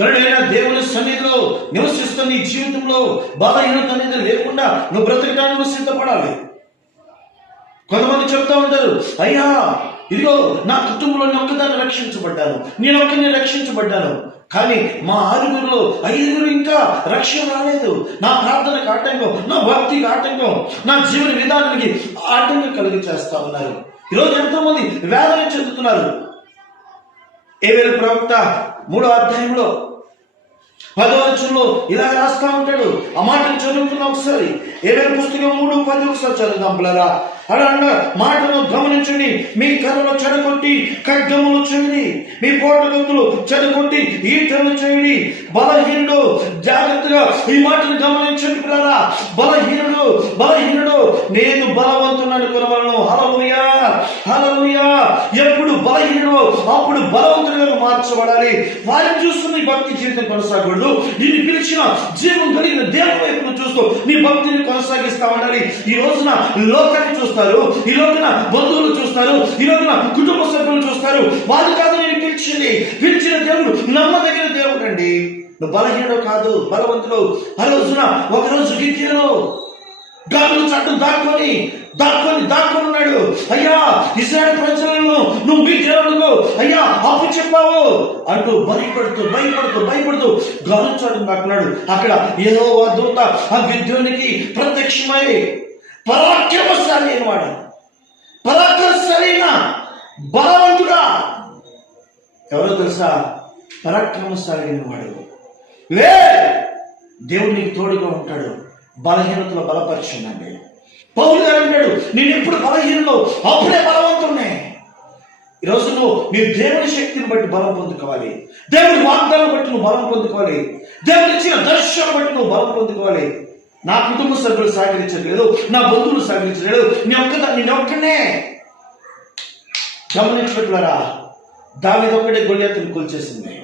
గరుడైన దేవుని సన్నిధిలో నివసిస్తున్న నీ జీవితంలో బలహీనత అనేది లేకుండా నువ్వు బ్రతకడానికి నువ్వు సిద్ధపడాలి. కొంతమంది చెప్తా ఉంటారు అయ్యా ఇదిగో నా కుటుంబంలో నేను ఒక్కదాన్ని రక్షించబడ్డాను. నేను ఒక్కరిని రక్షించబడ్డాను. కానీ మా ఆరుగురిలో ఐదుగురు ఇంకా రక్షణ రాలేదు. నా ప్రార్థనకు ఆటంకం నా భక్తికి ఆటంకం నా జీవన విధానానికి ఆటంకం కలిగి చేస్తా ఉన్నారు. ఈరోజు ఎంతో మంది వేదన చెందుతున్నారు. ఏవేల ప్రవక్త మూడో అధ్యాయంలో పదవచనంలో ఇలా రాస్తా ఉంటాడు. ఆ మాటను చదువుతున్నాం ఒకసారి. ఏవేల పుస్తకం మూడు పది ఒకసారి చదువుతాం పిల్లరా. అలా అన్న మాటను గమనించండి మీ కర్రలు చెడగొట్టి ఖడ్గములు చేయండి మీ పోటగొత్తులు చెడగొట్టి ఈటలు చేయండి బలహీనుడు జాగ్రత్తగా ఈ మాటను గమనించండి పిల్లరా. బలహీనుడు బలహీనుడు నేను బలవంతునని అనుకున్న వాళ్ళను హలలుయా ఎప్పుడు బలహీనో అప్పుడు బలవంతుడిగా మార్చబడాలి. వారిని చూస్తూ నీ భక్తి జీవితం కొనసాగకూడదు నిన్ను పిలిచిన జీవం కలిగిన దేవుని వైపు చూస్తూ నీ భక్తిని కొనసాగిస్తా ఉండాలి. ఈ రోజున లోకాన్ని చూస్తారు. ఈ రోజున బంధువులు చూస్తారు. ఈ రోజున కుటుంబ సభ్యులు చూస్తారు. వాళ్ళు కాదు నేను పిలిచింది. పిలిచిన దేవుడు నమ్మదగిన దేవుడు అండి నువ్వు బలహీనుడు కాదు బలవంతుడు ఆ రోజున ఒక రోజు గిట్టిలో గాజులు చట్టం దాక్కొని దాక్కొని దాక్కొని ఉన్నాడు. అయ్యా ఇస్రాయల్ ప్రజలను నువ్వు మీ దేవుడుకు అయ్యా అప్పు చెప్పావు. అంటూ భయపడుతూ భయపడుతూ భయపడుతూ గాజులు చట్టం దాక్కున్నాడు. అక్కడ ఏదో ఆ దూత ఆ విద్యునికి ప్రత్యక్షమై పరాక్రమశాలి వాడు పరాక్రమశాలైన బలవంతుడా. ఎవరో తెలుసా? పరాక్రమశాలి అయిన వాడు లే! దేవుడు నీకు తోడుగా ఉంటాడు. బలహీనతలో బలపరిచిందండి. పౌరు గారు అంటాడు నేను ఎప్పుడు బలహీనలో? అప్పుడే బలవంతున్నే ఈరోజు నువ్వు నీ దేవుని శక్తిని బట్టి బలం పొందుకోవాలి. దేవుని వాగ్దానం బట్టి నువ్వు బలం పొందుకోవాలి. దేవుని ఇచ్చిన దర్శనం బట్టి నువ్వు బలం పొందుకోవాలి. నా కుటుంబ సభ్యులు సహకరించలేదు నా బంధువులు సహకరించలేదు నీ ఒక్కదా నేను ఒక్కనే గమనించినట్లరా దాని ఒకటే గొల్యతను కూల్చేసింది.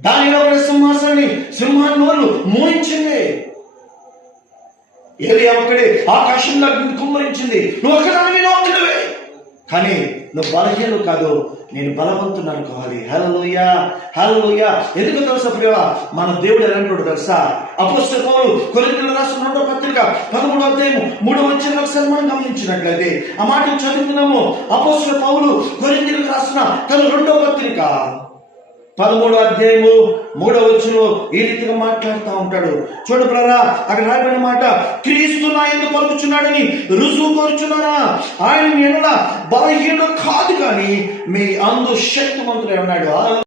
దానిలో ఒక సింహాసాన్ని సింహాన్ని వాళ్ళు మోయించింది. ఏలియా ఒక్కడే ఆకాశంలో కుమ్మరించింది. నువ్వు ఒక్కదానివి నువ్వు కానీ నువ్వు బలహీనుడు కాదు నేను బలవంతుని అనుకోవాలి హలోయ హలోయ ఎందుకు తెలుసా ప్రియా మన దేవుడు ఎలాంటి తెలుసా? అపుస్తకములు పౌలు కొరింతలు రాసిన రెండో పత్రిక పదమూడో అధ్యాయము మూడో వచ్చిన ఒకసారి మనం గమనించినట్లయితే ఆ మాట చదువుతున్నాము. అపోస్త పౌలు కొరింతలకు రాసిన తన రెండో పత్రిక. పదమూడో అధ్యాయము మూడో వచ్చులో ఈ రీతిగా మాట్లాడుతూ ఉంటాడు. చూడు ప్రరా అక్కడ రాయబడిన మాట క్రీస్తు నా ఎందుకు పలుకుచున్నాడని రుజువు కోరుచున్నారా? ఆయన ఎడల బలహీనుడు కాదు కానీ మీ అందు శక్తివంతుడే ఉన్నాడు.